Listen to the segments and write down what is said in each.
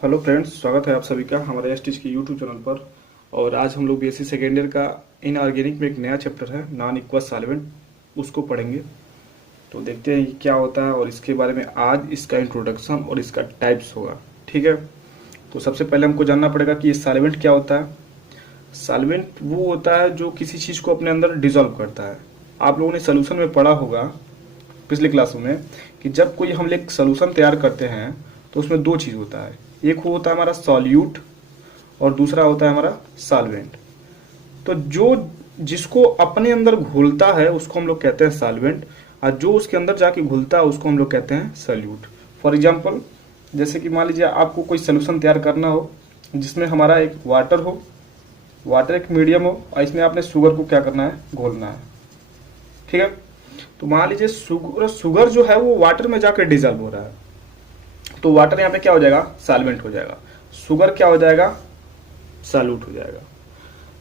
Hello friends, स्वागत है आप सभी का हमारे एस टीच के यूट्यूब चैनल पर। और आज हम लोग बीएससी सेकेंड ईयर का इनऑर्गेनिक में एक नया चैप्टर है नॉन इक्वस सॉल्वेंट, उसको पढ़ेंगे। तो देखते हैं ये क्या होता है और इसके बारे में आज इसका इंट्रोडक्शन और इसका टाइप्स होगा। ठीक है, तो सबसे पहले हमको जानना पड़ेगा कि ये सॉल्वेंट क्या होता है। सॉल्वेंट वो होता है जो किसी चीज़ को अपने अंदर डिजोल्व करता है। आप लोगों ने सोल्यूशन में पढ़ा होगा पिछले क्लास में कि जब कोई हम लोग सोल्यूशन तैयार करते हैं तो उसमें दो चीज़ होता है, एक होता है हमारा सॉल्यूट और दूसरा होता है हमारा सॉल्वेंट। तो जो जिसको अपने अंदर घुलता है उसको हम लोग कहते हैं सॉल्वेंट, और जो उसके अंदर जाके घुलता है उसको हम लोग कहते हैं सॉल्यूट। फॉर एग्जांपल, जैसे कि मान लीजिए आपको कोई सोल्यूशन तैयार करना हो जिसमें हमारा एक वाटर हो, वाटर एक मीडियम हो और इसमें आपने शुगर को क्या करना है, घोलना है। ठीक है, तो मान लीजिए शुगर जो है वो वाटर में जाकर डिजॉल्व हो रहा है, तो वाटर यहाँ पे क्या हो जाएगा, सॉल्वेंट हो जाएगा। शुगर क्या हो जाएगा, सॉल्यूट हो जाएगा।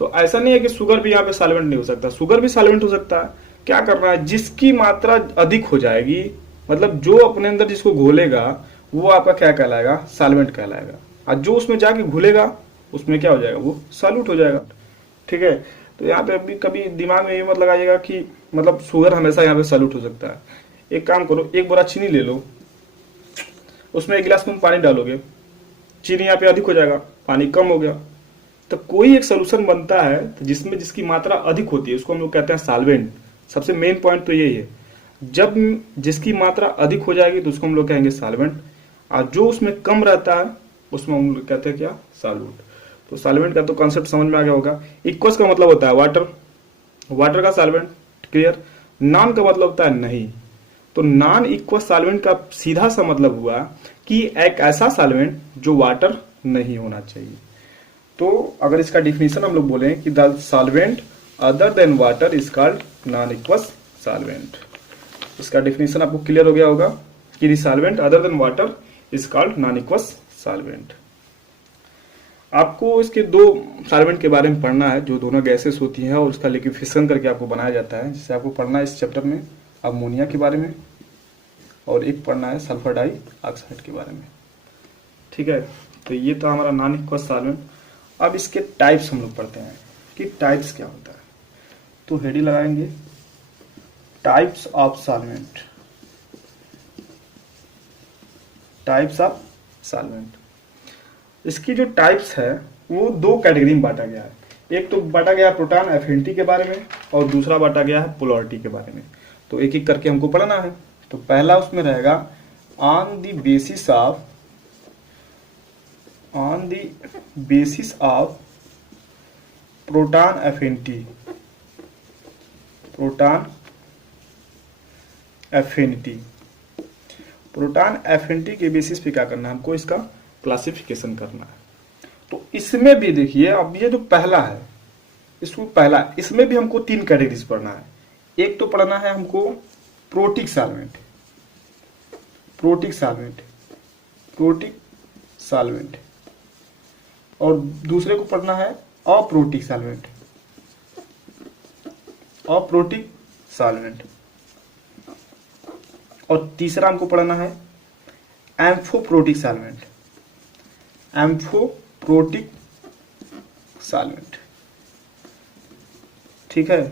तो ऐसा नहीं है कि शुगर भी यहाँ पे सॉल्वेंट नहीं हो सकता, शुगर भी सॉल्वेंट हो सकता है। क्या करना है, जिसकी मात्रा अधिक हो जाएगी, मतलब जो अपने अंदर जिसको घोलेगा वो आपका क्या कहलाएगा, सॉल्वेंट कहलाएगा, और जो उसमें जाके घुलेगा उसमें क्या हो जाएगा, वो सॉल्यूट हो जाएगा। ठीक है, तो यहाँ पे अभी कभी दिमाग में ये मत लगाइएगा कि मतलब शुगर हमेशा यहाँ पे सॉल्यूट हो सकता है। एक काम करो, एक बोरा चीनी ले लो, उसमें एक गिलास तुम पानी डालोगे, चीनी यहाँ पे अधिक हो जाएगा, पानी कम हो गया। तो कोई एक सोल्यूशन बनता है तो जिसमें जिसकी मात्रा अधिक होती है उसको हम लोग कहते हैं सॉल्वेंट। सबसे मेन पॉइंट तो यही है, जब जिसकी मात्रा अधिक हो जाएगी तो उसको हम लोग कहेंगे सॉल्वेंट, और जो उसमें कम रहता है उसमें हम लोग कहते हैं क्या, सॉल्यूट। तो सॉल्वेंट का तो कॉन्सेप्ट समझ में आ गया होगा। इक्वस का मतलब होता है वाटर, वाटर का सॉल्वेंट, क्लियर। नॉन का मतलब होता है नहीं। तो नॉन इक्वस सॉल्वेंट का सीधा सा मतलब हुआ कि एक ऐसा सॉल्वेंट जो वाटर नहीं होना चाहिए। तो अगर इसका डिफिनेशन हम लोग बोलें कि the solvent other than water is called non equals solvent. इसका डिफिनेशन आपको क्लियर हो गया होगा कि the solvent other than water is called non equals solvent. आपको इसके दो सॉल्वेंट के बारे में पढ़ना है जो दोनों गैसेस होती हैं और उसका लिक्विफिकेशन करके आपको बनाया जाता है, जिससे आपको पढ़ना है इस चैप्टर में अमोनिया के बारे में, और एक पढ़ना है सल्फर डाइऑक्साइड के बारे में। ठीक है, तो ये तो हमारा नॉन इक्वस सॉल्वेंट। अब इसके टाइप्स हम लोग पढ़ते हैं कि टाइप्स क्या होता है। तो हेडी लगाएंगे types of solvent, types of solvent. इसकी जो टाइप्स है वो दो कैटेगरी में बांटा गया है। एक तो बांटा गया है प्रोटॉन एफिनिटी के बारे में और दूसरा बांटा गया है पोलैरिटी के बारे में। तो एक एक करके हमको पढ़ना है। तो पहला उसमें रहेगा on the basis of proton affinity, proton affinity. Proton affinity के बेसिस पे क्या करना है, हमको इसका क्लासिफिकेशन करना है। तो इसमें भी देखिए, अब ये जो पहला है, इसमें भी हमको तीन कैटेगरीज पढ़ना है। एक तो पढ़ना है हमको protic solvent, protic solvent, protic solvent, और दूसरे को पढ़ना है अप्रोटिक सॉल्वेंट, अप्रोटिक सॉल्वेंट, और तीसरा हमको पढ़ना है एम्फोप्रोटिक सॉल्वेंट, एम्फोप्रोटिक सॉल्वेंट। ठीक है,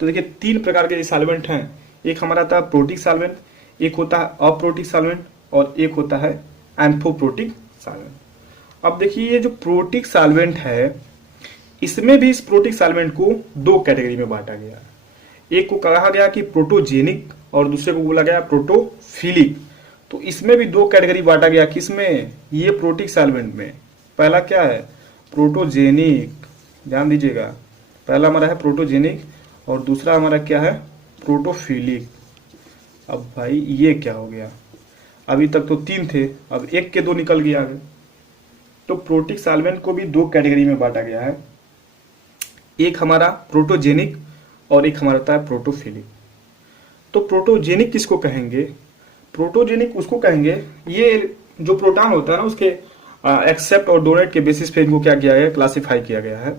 तो देखिए तीन प्रकार के सॉल्वेंट हैं। एक हमारा आता है प्रोटिक सॉल्वेंट, एक होता है अप्रोटिक सॉल्वेंट, और एक होता है एम्फोप्रोटिक सॉल्वेंट। अब देखिए ये जो प्रोटिक सॉल्वेंट है, इसमें भी इस प्रोटिक सॉल्वेंट को दो कैटेगरी में बांटा गया है। एक को कहा गया कि प्रोटोजेनिक और दूसरे को बोला गया प्रोटोफिलिक। तो इसमें भी दो कैटेगरी बांटा गया, किसमें, ये प्रोटिक सॉल्वेंट में। पहला क्या है, प्रोटोजेनिक, ध्यान दीजिएगा, पहला हमारा है प्रोटोजेनिक और दूसरा हमारा क्या है, प्रोटोफिलिक। अब भाई ये क्या हो गया, अभी तक तो तीन थे, अब एक के दो निकल गया आगे। तो प्रोटिक सॉल्वेंट को भी दो कैटेगरी में बांटा गया है, एक हमारा प्रोटोजेनिक और एक हमारा था प्रोटोफिलिक। तो प्रोटोजेनिक किसको कहेंगे, प्रोटोजेनिक उसको कहेंगे, ये जो प्रोटॉन होता है ना उसके एक्सेप्ट और डोनेट के बेसिस पे इनको क्या किया गया, क्लासिफाई किया गया है।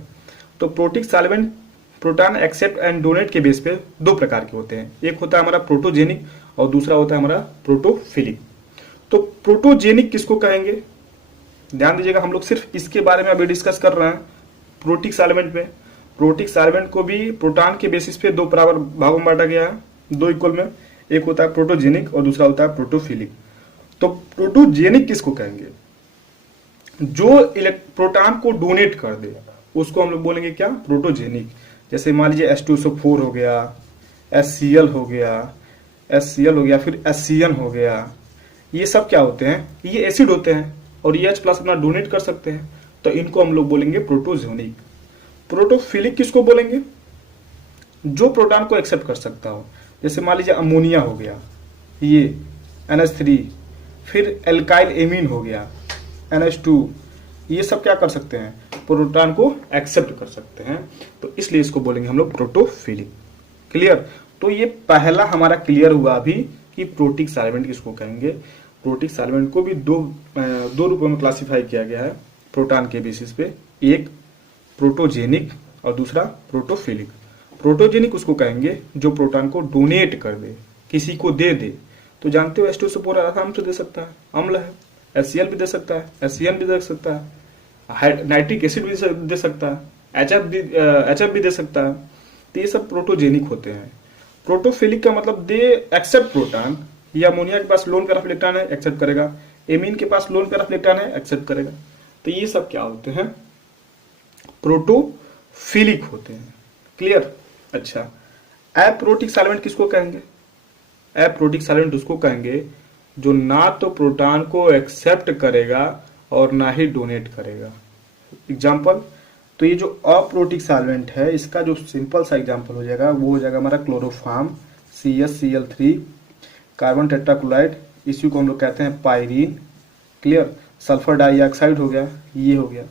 तो protic solvent proton accept and donate के बेस पे दो प्रकार के होते हैं, एक होता है हमारा प्रोटोजेनिक और दूसरा होता है हमारा प्रोटोफिलिक। तो प्रोटोजेनिक किसको कहेंगे, ध्यान दीजिएगा, हम लोग सिर्फ इसके बारे में अभी डिस्कस कर रहे हैं प्रोटिक सॉल्वेंट में। प्रोटिक सॉल्वेंट को भी प्रोटॉन के बेसिस पे दो बराबर भागों में बांटा गया है, दो इक्वल में। एक होता है प्रोटोजेनिक और दूसरा होता है प्रोटोफिलिक। तो प्रोटोजेनिक किसको कहेंगे? जो प्रोटॉन को डोनेट कर दे उसको हम लोग बोलेंगे क्या? प्रोटोजेनिक। जैसे मान लीजिए H2SO4 हो गया, HCl हो गया, फिर HCN हो गया। ये सब क्या होते हैं? ये एसिड होते हैं और ये H+ अपना डोनेट कर सकते हैं, तो इनको हम लोग बोलेंगे प्रोटोजेनिक। प्रोटोफिलिक किसको बोलेंगे? जो प्रोटॉन को एक्सेप्ट कर सकता हो। जैसे मान लीजिए अमोनिया हो गया, ये NH3, फिर एल्काइल एमीन हो गया NH2, ये सब क्या कर सकते हैं? प्रोटॉन को एक्सेप्ट कर सकते हैं, तो इसलिए इसको बोलेंगे हम लोग प्रोटोफिलिक। क्लियर? तो ये पहला हमारा क्लियर हुआ अभी कि प्रोटिक सॉल्वेंट किसको कहेंगे। प्रोटिक सॉल्वेंट को भी दो रूपों में क्लासिफाई किया गया है प्रोटॉन के बेसिस पे, एक प्रोटोजेनिक और दूसरा प्रोटोफिलिक। प्रोटोजेनिक उसको कहेंगे जो प्रोटॉन को डोनेट कर दे, किसी को दे दे। तो जानते हो H2SO4 आराम से दे सकता है, अम्ल है। HCl भी दे सकता है, HCN भी दे सकता है, नाइट्रिक एसिड भी दे सकता है, HF भी दे सकता है। तो ये सब प्रोटोजेनिक होते हैं। प्रोटोफिलिक का मतलब दे एक्सेप्ट प्रोटॉन। या अमोनिया के पास लोन पैरा इलेक्ट्रॉन है, एक्सेप्ट करेगा। एमीन के पास लोन पैरा इलेक्ट्रॉन है, एक्सेप्ट करेगा। तो ये सब क्या होते हैं? प्रोटोफिलिक होते हैं। क्लियर? अच्छा, एप्रोटिक सॉल्वेंट किसको कहेंगे? एप्रोटिक सॉल्वेंट उसको कहेंगे जो ना तो प्रोटॉन को एक्सेप्ट करेगा और ना ही डोनेट करेगा। एग्जाम्पल, तो ये जो अप्रोटिक सॉल्वेंट है इसका जो सिंपल सा एग्जाम्पल हो जाएगा वो हो जाएगा हमारा क्लोरोफॉर्म, CsCl3, कार्बन टेट्राक्लोराइड, इसी को हम लोग कहते हैं पायरीन। क्लियर? सल्फर डाइऑक्साइड हो गया, ये हो गया।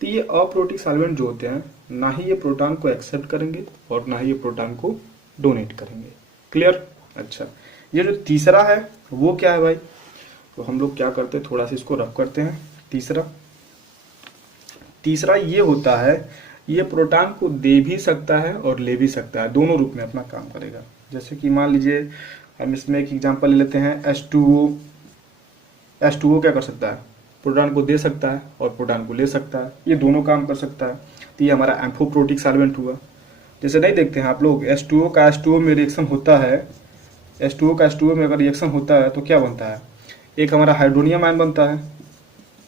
तो ये अप्रोटिक सॉल्वेंट जो होते हैं ना ही ये प्रोटॉन को एक्सेप्ट करेंगे और ना ही ये प्रोटॉन को डोनेट करेंगे। क्लियर? अच्छा, ये जो तीसरा है वो क्या है भाई? तो हम लोग क्या करते हैं, थोड़ा सा इसको रफ करते हैं। तीसरा ये होता है, ये प्रोटॉन को दे भी सकता है और ले भी सकता है, दोनों रूप में अपना काम करेगा। जैसे कि मान लीजिए हम इसमें एक एग्जांपल ले लेते हैं, H2O क्या कर सकता है? प्रोटॉन को दे सकता है और प्रोटॉन को ले सकता है, ये दोनों काम कर सकता है। तो ये हमारा एम्फोप्रोटिक सॉल्वेंट हुआ। जैसे नहीं देखते हैं आप लोग, H2O का H2O में रिएक्शन होता है, H2O का H2O में अगर रिएक्शन होता है तो क्या बनता है? एक हमारा हाइड्रोनियम आयन बनता है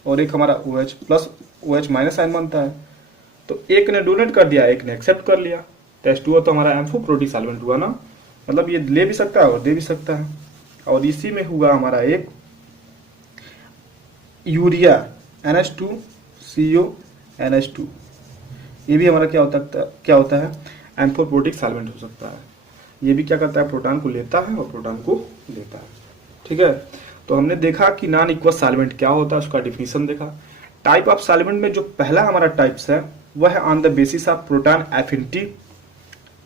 और एक हमारा OH plus OH minus ion बनता है। तो एक ने डोनेट कर दिया, एक ने एक्सेप्ट कर लिया, तो H2O तो हमारा एम्फोप्रोटिक सॉल्वेंट हुआ ना, मतलब ये ले भी सकता है और दे भी सकता है। और इसी में हुआ हमारा एक यूरिया, NH2CO NH2, ये भी हमारा क्या होता है? एम्फोप्रोटिक सॉल्वेंट हो सकता है। ये भी क्या करता है? प्रोटॉन को लेता है और प्रोटॉन को देता है। ठीक है, तो हमने देखा कि नॉन इक्वस सॉल्वेंट क्या होता है, उसका डिफिनेशन देखा। टाइप ऑफ सॉल्वेंट में जो पहला हमारा टाइप्स है वह है on the basis of proton affinity.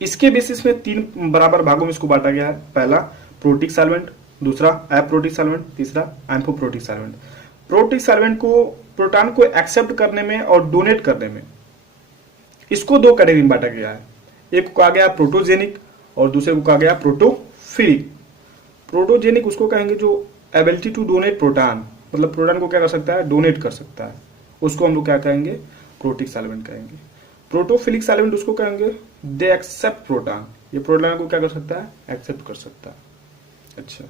इसके बेसिस में तीन बराबर भागों में इसको बांटा गया है। पहला प्रोटिक सॉल्वेंट, दूसरा एप्रोटिक सॉल्वेंट, तीसरा एम्फोप्रोटिक सॉल्वेंट। प्रोटिक सॉल्वेंट को प्रोटॉन को एक्सेप्ट करने में और डोनेट करने में इसको दो कैटेगरी में बांटा गया है। एक को कहा गया प्रोटोजेनिक और दूसरे को कहा गया प्रोटोफिलिक। प्रोटोजेनिक उसको कहेंगे जो एबिलिटी टू डोनेट प्रोटॉन, मतलब प्रोटॉन को क्या कर सकता है? डोनेट कर सकता है, उसको हम लोग क्या कहेंगे? प्रोटिक सॉल्वेंट कहेंगे। प्रोटोफिलिक सॉल्वेंट उसको कहेंगे दे एक्सेप्ट प्रोटॉन, ये प्रोटॉन को क्या कर सकता है? एक्सेप्ट कर सकता है। अच्छा,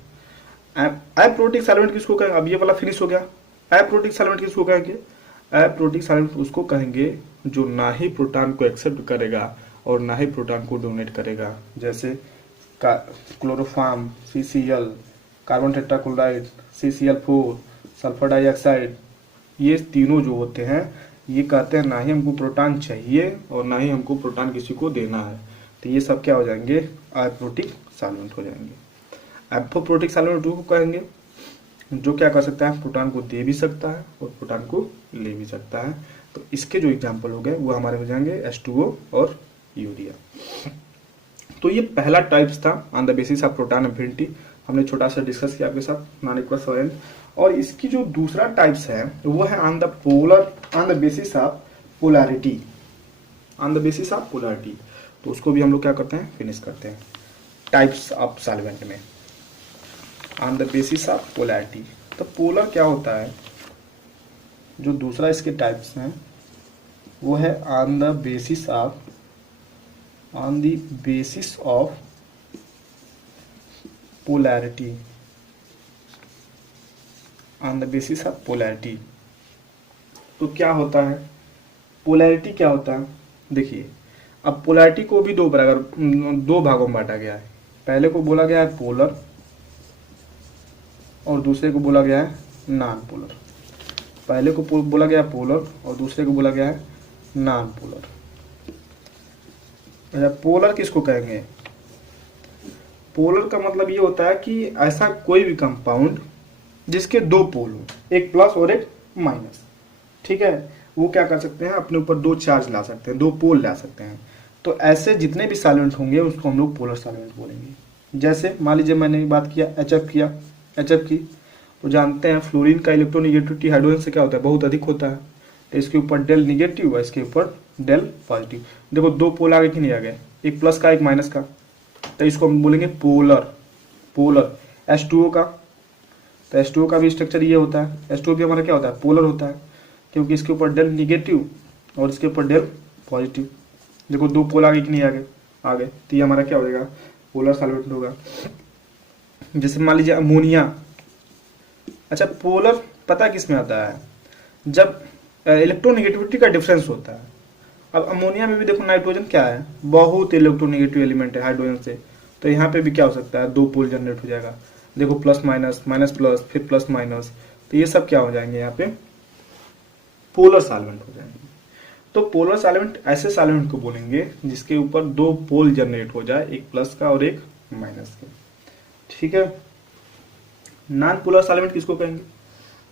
एप्रोटिक सॉल्वेंट किसको कहेंगे? अब ये वाला फिनिश हो गया। एप्रोटिक सॉल्वेंट किसको कहेंगे? एप्रोटिक सॉल्वेंट उसको कहेंगे जो ना ही प्रोटॉन को एक्सेप्ट करेगा और ना ही प्रोटॉन को डोनेट करेगा। जैसे chloroform, CCl, carbon tetrachloride, CCl4, sulphur dioxide, ये तीनों जो होते हैं ये कहते हैं ना ही हमको प्रोटॉन चाहिए और ना ही हमको प्रोटॉन किसी को देना है। तो ये सब क्या हो जाएंगे? एप्रोटिक सॉल्वेंट हो जाएंगे। एप्रोटिक सॉल्वेंट को कहेंगे जो क्या कर सकता है? प्रोटॉन को दे भी सकता है और प्रोटॉन को ले भी सकता है। तो इसके जो एग्जाम्पल हो गए वो हमारे हो जाएंगे H2O और यूरिया। तो ये पहला टाइप्स था on the basis of proton affinity, हमने छोटा सा डिस्कस किया आपके साथ, नॉन इक्वस सॉल्वेंट। और इसकी जो दूसरा टाइप्स है वो है on the basis of polarity, on the basis of polarity. तो उसको भी हम लोग क्या करते हैं? फिनिश करते हैं टाइप्स ऑफ सॉल्वेंट में on the basis of polarity. तो पोलर क्या होता है? जो दूसरा इसके टाइप्स हैं वो है on the basis of polarity. On the basis of polarity. तो क्या होता है, पोलैरिटी क्या होता है, देखिए अब पोलैरिटी को भी दो भागों में बांटा गया है। पहले को बोला गया है पोलर और दूसरे को बोला गया है नॉन पोलर। पहले को बोला गया पोलर और दूसरे को बोला गया है नॉन पोलर। अच्छा, पोलर किसको कहेंगे? पोलर का मतलब ये होता है कि ऐसा कोई भी कंपाउंड जिसके दो पोल हो, एक प्लस और एक माइनस, ठीक है, वो क्या कर सकते हैं, अपने ऊपर दो चार्ज ला सकते हैं, दो पोल ला सकते हैं। तो ऐसे जितने भी सॉल्वेंट होंगे उसको हम लोग पोलर सॉल्वेंट बोलेंगे। जैसे मान लीजिए मैंने बात किया एचएफ की, तो जानते हैं फ्लोरीन का इलेक्ट्रोनेगेटिविटी हाइड्रोजन से क्या होता है, बहुत अधिक होता है। तो इसके ऊपर डेल निगेटिव और इसके ऊपर डेल पॉजिटिव। देखो दो पोल आगे कि नहीं आ गए, एक प्लस का एक माइनस का, तो इसको हम बोलेंगे पोलर। H2O का, तो H2O का भी स्ट्रक्चर ये होता है। H2O भी हमारा क्या होता है, पोलर होता है, क्योंकि इसके ऊपर डेल निगेटिव और इसके ऊपर डेल पॉजिटिव। देखो दो पोल आगे कि नहीं आ गए, तो ये हमारा क्या हो जाएगा, पोलर सॉल्वेंट होगा। जैसे मान लीजिए अमोनिया। अच्छा, पोलर पता किस में आता है, जब इलेक्ट्रोनेगेटिविटी का डिफरेंस होता है। अब अमोनिया में भी देखो नाइट्रोजन क्या है, बहुत इलेक्ट्रोनेगेटिव एलिमेंट है हाइड्रोजन से, तो यहाँ पे भी क्या हो सकता है, दो पोल जनरेट हो जाएगा। देखो प्लस माइनस, माइनस प्लस, फिर प्लस माइनस, तो ये सब क्या हो जाएंगे, यहाँ पे पोलर सॉल्वेंट हो जाएंगे। तो पोलर सॉल्वेंट ऐसे सॉल्वेंट को बोलेंगे जिसके ऊपर दो पोल जनरेट हो जाए, एक प्लस का और एक माइनस का, ठीक है। नॉन पोलर सॉल्वेंट किसको कहेंगे?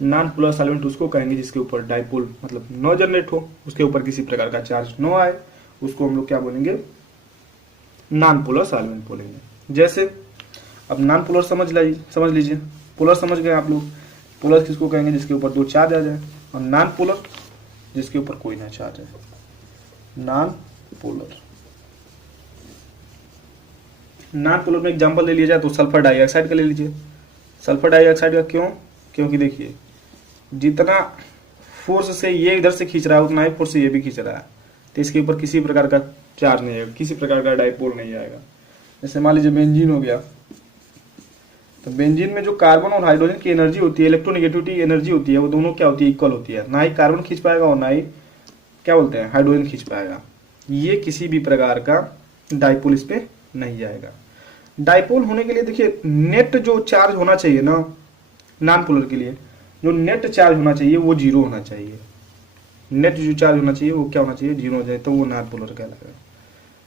नॉन पोलर सॉल्वेंट उसको कहेंगे जिसके ऊपर डाइपोल मतलब नो जनरेट हो, उसके ऊपर किसी प्रकार का चार्ज नो आए, उसको हम लोग क्या बोलेंगे, नॉन पोलर सॉल्वेंट बोलेंगे। जैसे अब नॉन पोलर समझ लीजिए, पोलर समझ गए आप लोग। पोलर किसको कहेंगे, जिसके ऊपर दो चार्ज आ जाए, और नॉन पोलर जिसके ऊपर कोई ना चार्ज है, नॉन पोलर। नॉन पोलर में एग्जांपल ले लिया जाए तो सल्फर डाइऑक्साइड का ले लीजिए। सल्फर डाइऑक्साइड का क्यों, क्योंकि देखिए जितना फोर्स से ये इधर से खींच रहा है उतना ही फोर्स से ये भी खींच रहा है, तो इसके ऊपर किसी प्रकार का चार्ज नहीं आएगा, किसी प्रकार का डाइपोल नहीं आएगा। जैसे मान लीजिए बेंजीन हो गया, तो बेंजीन में जो कार्बन और हाइड्रोजन की एनर्जी होती है, इलेक्ट्रोनेगेटिविटी एनर्जी होती है, वो दोनों क्या होती है, इक्वल होती है। ना ही कार्बन खींच पाएगा और ना ही क्या बोलते हैं हाइड्रोजन खींच पाएगा। ये किसी भी प्रकार का डाइपोल इस पे नहीं जाएगा। डाइपोल होने के लिए देखिए नेट जो चार्ज होना चाहिए ना, नॉन पोलर के लिए जो नेट चार्ज होना चाहिए वो जीरो होना चाहिए। नेट जो चार्ज होना चाहिए वो क्या होना चाहिए, जीरो हो जाए, तो वो नॉन पोलर कहलाएगा।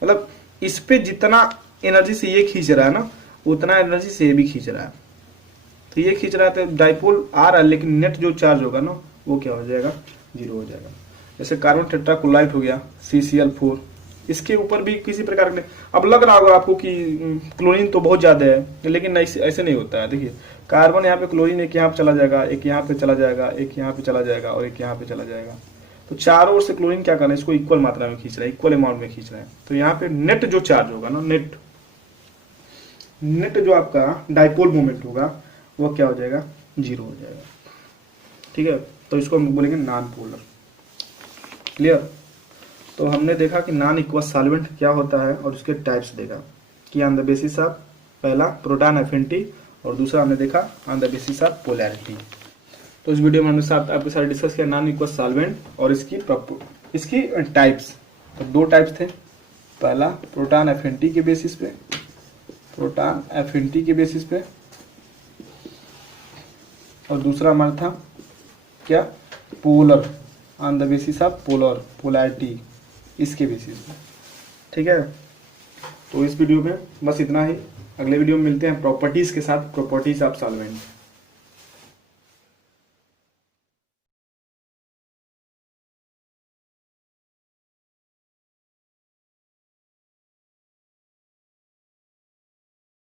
मतलब इस पे जितना एनर्जी से ये खींच रहा है ना, उतना एनर्जी से ये भी खींच रहा है, तो ये खींच रहा है तो डाइपोल आ रहा है, लेकिन नेट जो चार्ज होगा ना वो क्या हो जाएगा, जीरो हो जाएगा। जैसे कार्बन टेट्राक्लोराइड हो गया CCl4, इसके ऊपर भी किसी प्रकार के, अब लग रहा होगा आपको कि क्लोरीन तो बहुत ज्यादा है, लेकिन ऐसे नहीं होता है। देखिए कार्बन यहाँ पे, क्लोरीन एक यहाँ पे चला जाएगा, एक यहाँ पे चला जाएगा, एक यहाँ पे चला जाएगा और एक यहाँ पे चला जाएगा, तो चारों ओर से क्लोरीन क्या कर रहा है, इसको इक्वल मात्रा में खींच रहा है, इक्वल अमाउंट में खींच रहा है। तो यहाँ पे नेट जो चार्ज होगा ना, नेट जो आपका डाइपोल मोमेंट होगा वो क्या हो जाएगा, जीरो हो जाएगा, ठीक है। तो इसको हम बोलेंगे नॉन पोलर। क्लियर? तो हमने देखा कि नॉन इक्वस सॉल्वेंट क्या होता है और उसके टाइप्स देखा कि ऑन द बेसिस ऑफ, पहला प्रोटॉन एफिनिटी और दूसरा हमने देखा on the basis of polarity. तो इस वीडियो में हमने आपके साथ डिस्कस किया नॉन इक्वस सॉल्वेंट और इसकी टाइप्स। तो दो टाइप्स थे, पहला प्रोटॉन एफिनिटी के बेसिस पे, और दूसरा हमारा था क्या, polar, on the basis of polarity, इसके बेसिस पे, ठीक है। तो इस वीडियो में बस इतना ही। अगले वीडियो में मिलते हैं प्रॉपर्टीज के साथ, प्रॉपर्टीज ऑफ सॉल्वेंट।